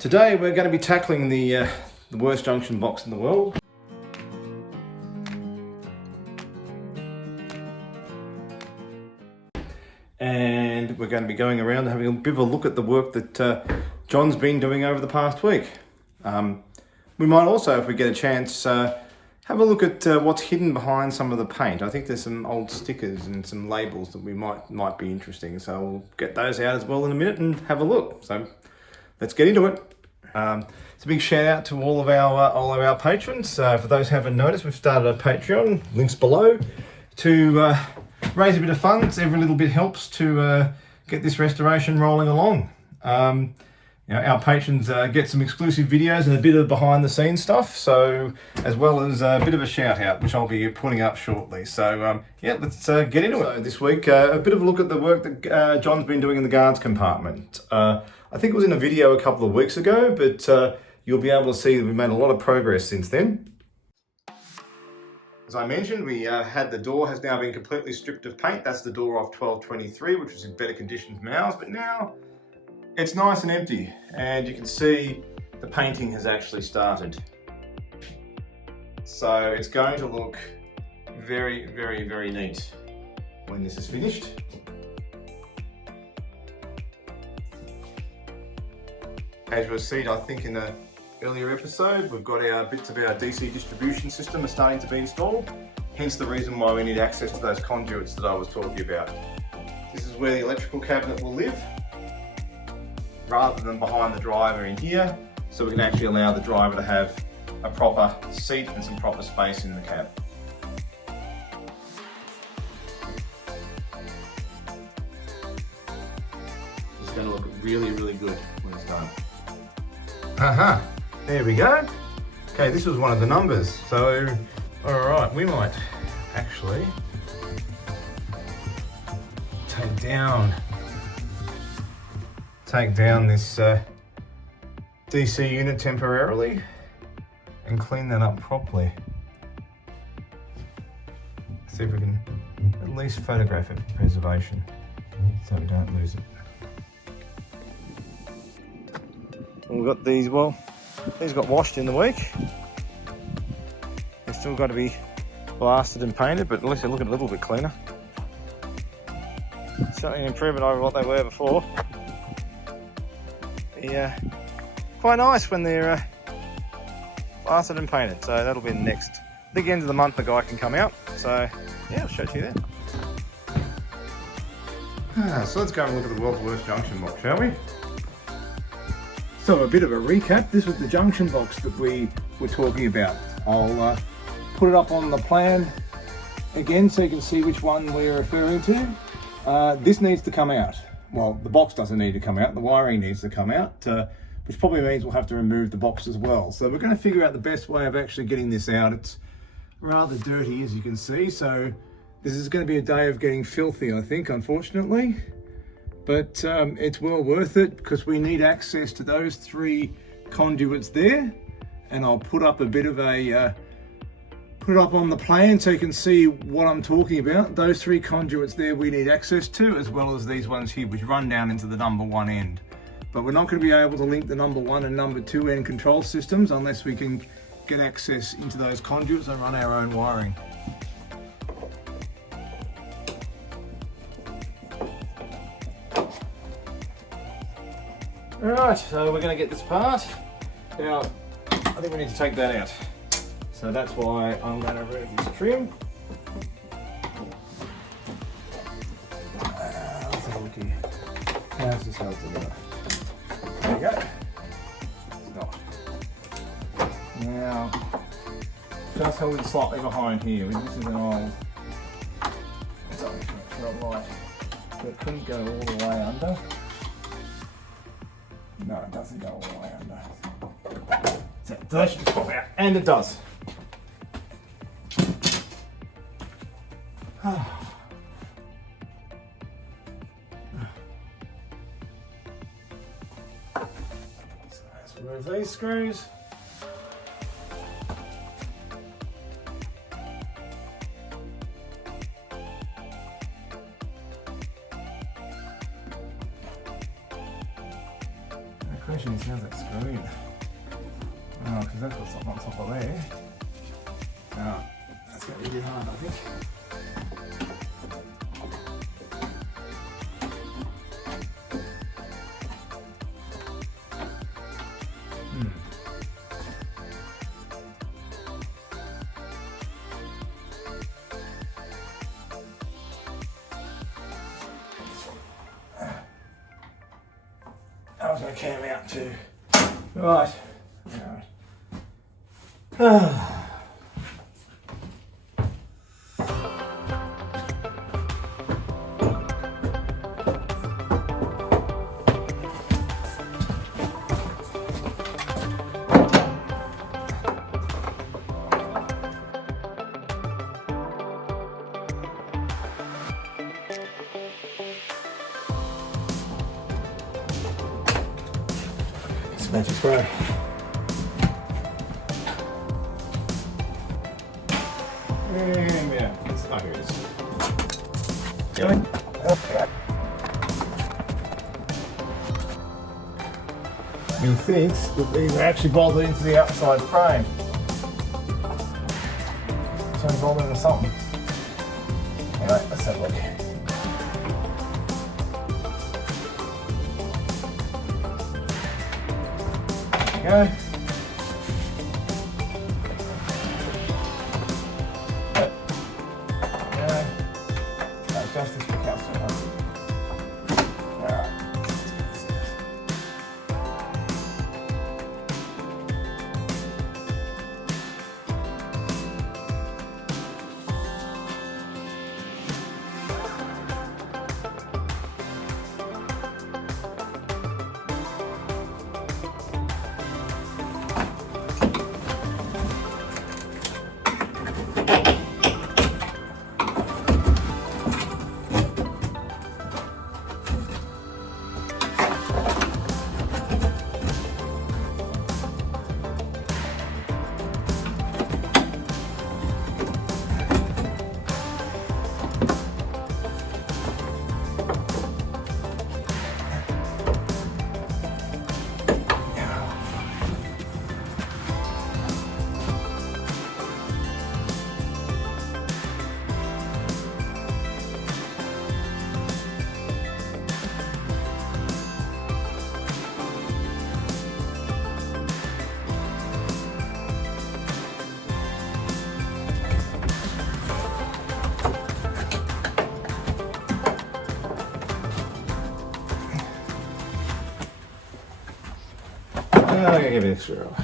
Today we're going to be tackling the worst junction box in the world. And we're going to be going around and having a bit of a look at the work that John's been doing over the past week. We might also, if we get a chance, have a look at what's hidden behind some of the paint. I think there's some old stickers and some labels that we might be interesting. So we'll get those out as well in a minute and have a look. So let's get into it. It's a big shout out to all of our patrons. For those who haven't noticed, we've started a Patreon, links below, to raise a bit of funds. Every little bit helps to get this restoration rolling along. Our patrons get some exclusive videos and a bit of behind the scenes stuff, so as well as a bit of a shout out, which I'll be putting up shortly. So let's get into it. So this week, a bit of a look at the work that John's been doing in the guards compartment. I think it was in a video a couple of weeks ago, but you'll be able to see that we've made a lot of progress since then. As I mentioned, we had the door has now been completely stripped of paint. That's the door off 1223, which was in better condition than ours, but now it's nice and empty, and you can see the painting has actually started. So it's going to look very, very, very neat when this is finished. As you'll see, I think in the earlier episode, we've got our bits of our DC distribution system are starting to be installed. Hence the reason why we need access to those conduits that I was talking about. This is where the electrical cabinet will live, rather than behind the driver in here. So we can actually allow the driver to have a proper seat and some proper space in the cab. It's going to look really, really good when it's done. There we go. Okay, this was one of the numbers. So, all right, we might actually take down this DC unit temporarily and clean that up properly. See if we can at least photograph it for preservation so we don't lose it. We've got these, well, these got washed in the week. They've still got to be blasted and painted, but at least they're looking a little bit cleaner. Certainly an improvement over what they were before. Yeah, quite nice when they're blasted and painted. So that'll be the next, I think end of the month the guy can come out. So yeah, I'll show it to you then. So let's go and look at the world's worst junction box, shall we? So a bit of a recap, this was the junction box that we were talking about. I'll put it up on the plan again so you can see which one we're referring to. This needs to come out. Well, the box doesn't need to come out, the wiring needs to come out, which probably means we'll have to remove the box as well. So we're going to figure out the best way of actually getting this out. It's rather dirty, as you can see, so this is going to be a day of getting filthy, I think, unfortunately. But it's well worth it because we need access to those three conduits there, and I'll put up a bit of a put it up on the plan so you can see what I'm talking about. Those three conduits there we need access to, as well as these ones here which run down into the number one end. But we're not going to be able to link the number one and number two end control systems unless we can get access into those conduits and run our own wiring. Alright, so we're going to get this apart. Now, I think we need to take that out. So that's why I'm going to remove this trim. Let's have a look here. How's this held together? There you go. It's not. Now, just hold it slightly behind here. This is an old, it's only not right. So it couldn't go all the way under. No, it doesn't go all the way under. So that should just pop out, and it does. So let's remove these screws. The question is, how's that screw in? Oh, because that's what's up on top of there. Oh, that's going to be a bit hard, I think. I was going to cam out too. Right. Magic spray. And yeah, oh, here it is. Going. Okay. He thinks that these are actually bolted into the outside frame. So I'm bolted into something. Anyway, let's have a look. There we go. Just this recapture. Alright. I'm gonna give it a swirl.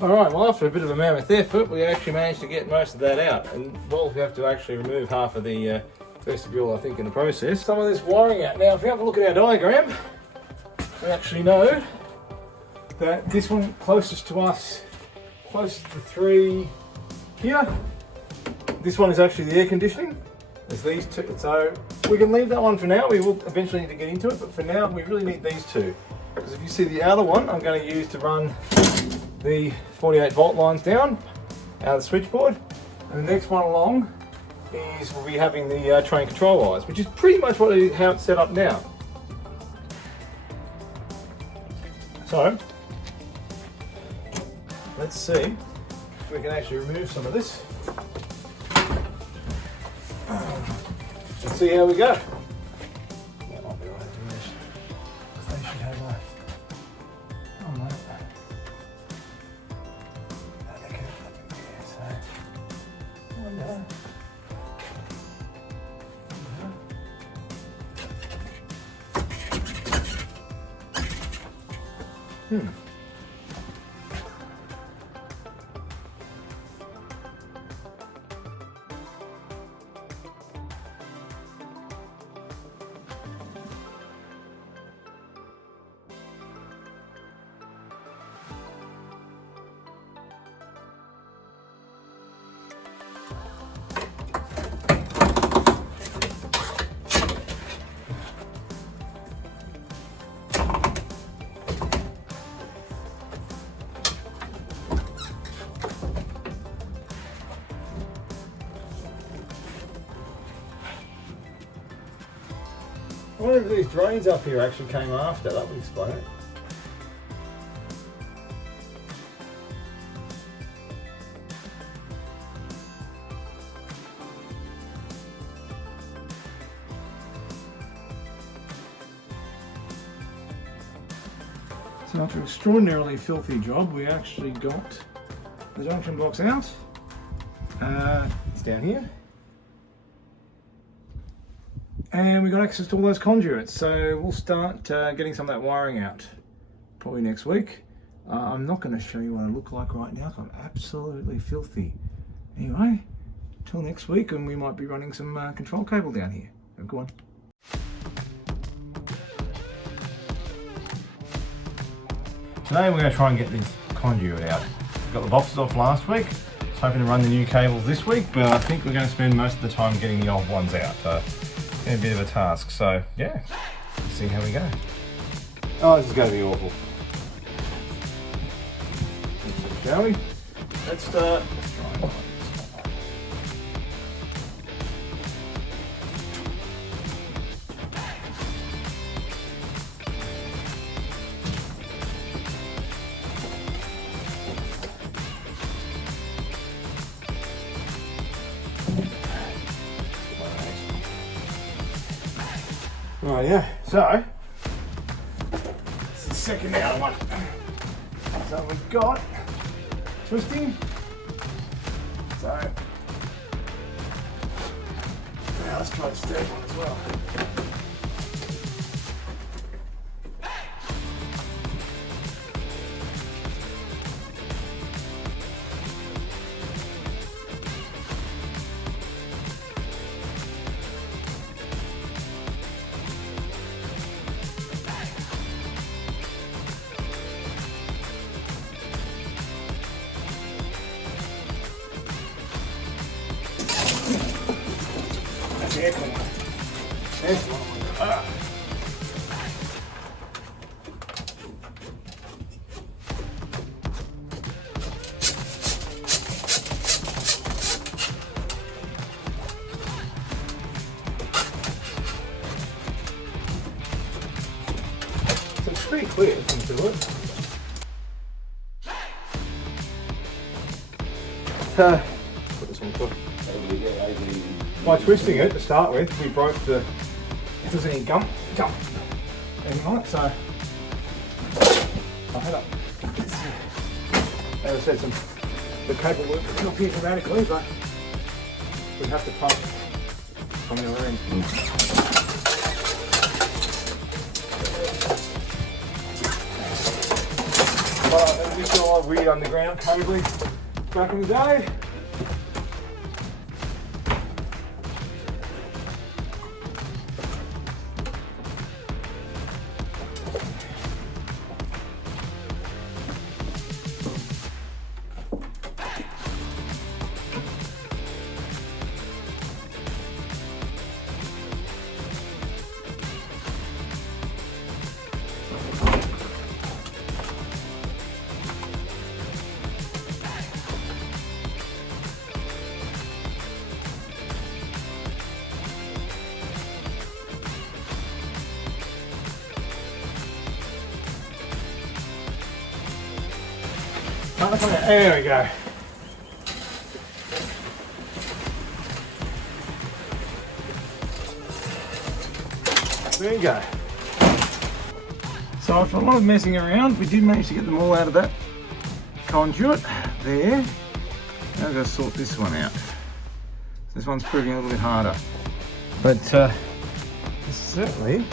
Alright, well after a bit of a mammoth effort, we actually managed to get most of that out. And well, we have to actually remove half of the vestibule, I think, in the process. Some of this wiring out. Now, if we have a look at our diagram, we actually know that this one closest to us, closest to the 3 here, this one is actually the air conditioning. There's these two, so we can leave that one for now. We will eventually need to get into it, but for now we really need these two. Because if you see the outer one, I'm going to use to run the 48 volt lines down out of the switchboard. And the next one along is we'll be having the train control wires, which is pretty much how it's set up now. So, let's see if we can actually remove some of this. Let's see how we go. That might be right to finish. They should have a... Oh no. They could have up in there, so... Oh no. wonder if these drains up here actually came after. That would explain it. So after an extraordinarily filthy job, we actually got the junction blocks out. It's down here. And we got access to all those conduits, so we'll start getting some of that wiring out probably next week. I'm not going to show you what I look like right now, 'cause I'm absolutely filthy. Anyway, till next week, and we might be running some control cable down here. Have a good one. Today we're going to try and get this conduit out. We got the boxes off last week. I was hoping to run the new cables this week, but I think we're going to spend most of the time getting the old ones out. It's been a bit of a task, so yeah, let's see how we go. Oh, this is going to be awful. Shall we? Let's try and oh yeah, so this is the second out one. So we've got twisting. So now let's try the third one as well. So it's pretty clear into it. Put this one quick. By twisting it to start with, we broke the, if there's any gum, anything on it, so I'll head up. As I said, the cable work will appear dramatically, but we have to pump from the other end. We used to do a lot of weird underground cabling back in the day. There we go. There you go. So after a lot of messing around, we did manage to get them all out of that conduit there. Now we've got to sort this one out. This one's proving a little bit harder. But certainly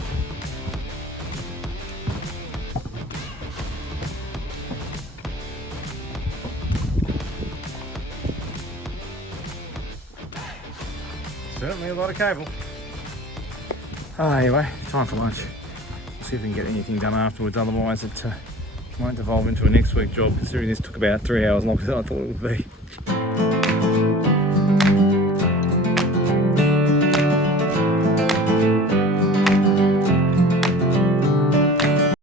a lot of cable. Anyway, time for lunch. We'll see if we can get anything done afterwards, otherwise it might devolve into a next week job, considering this took about 3 hours longer than I thought it would be.